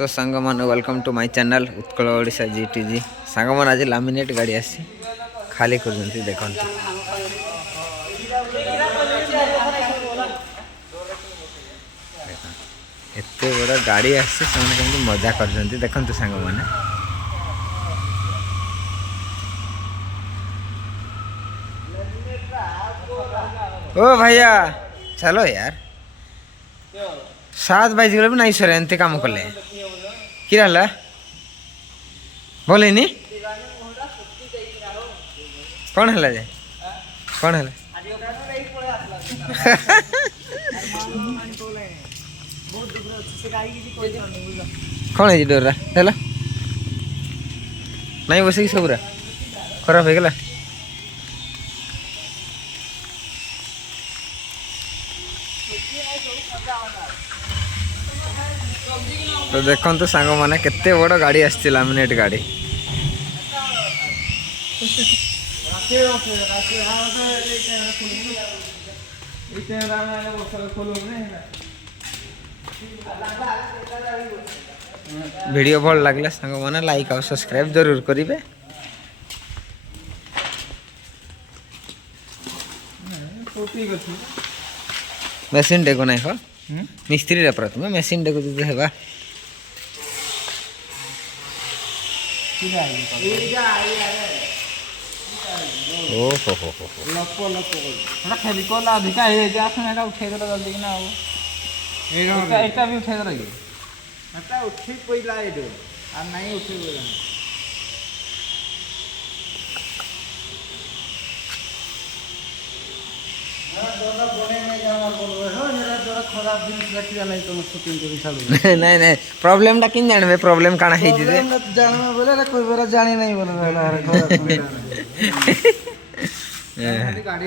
सो सांग मान welcome to my channel Utkal Odisha GTG. सांग मान आज लामिनेट गाड़ी आसी खाली कर देखो एत बड़ा गाड़ी आसी मजा कर देखो सांग मैंने ओ भैया चलो यार 7 बज गले भी नहीं सर एंते काम कले कि रहला बोलेनी कौन है जे कौन है कौन है डर रहा नहीं बस सबरा खराब हो गला तो देखो तो सांग मैंने केते बड़ गाड़ी आसी लामिनेट गाड़ी वीडियो भल लगले सांग मैंने लाइक और सब्सक्राइब जरूर करेंगे। मेसीन डेको नहीं हो मिस्त्री रे प्रथम मेसीन डेको जो है ओहो हो लपो लपो एटा फेविकॉल अधिका हे जे आसन एटा उठे देला जल्दी कि ना हो एटा भी उठे देला कि एटा उठी पइला एडो आ नहीं उठे बोला नहीं नहीं प्रॉब्लम टा किन जानबे प्रॉब्लम काना हे जे जानबे बोले कोई बार जानी नहीं बोले गाड़ी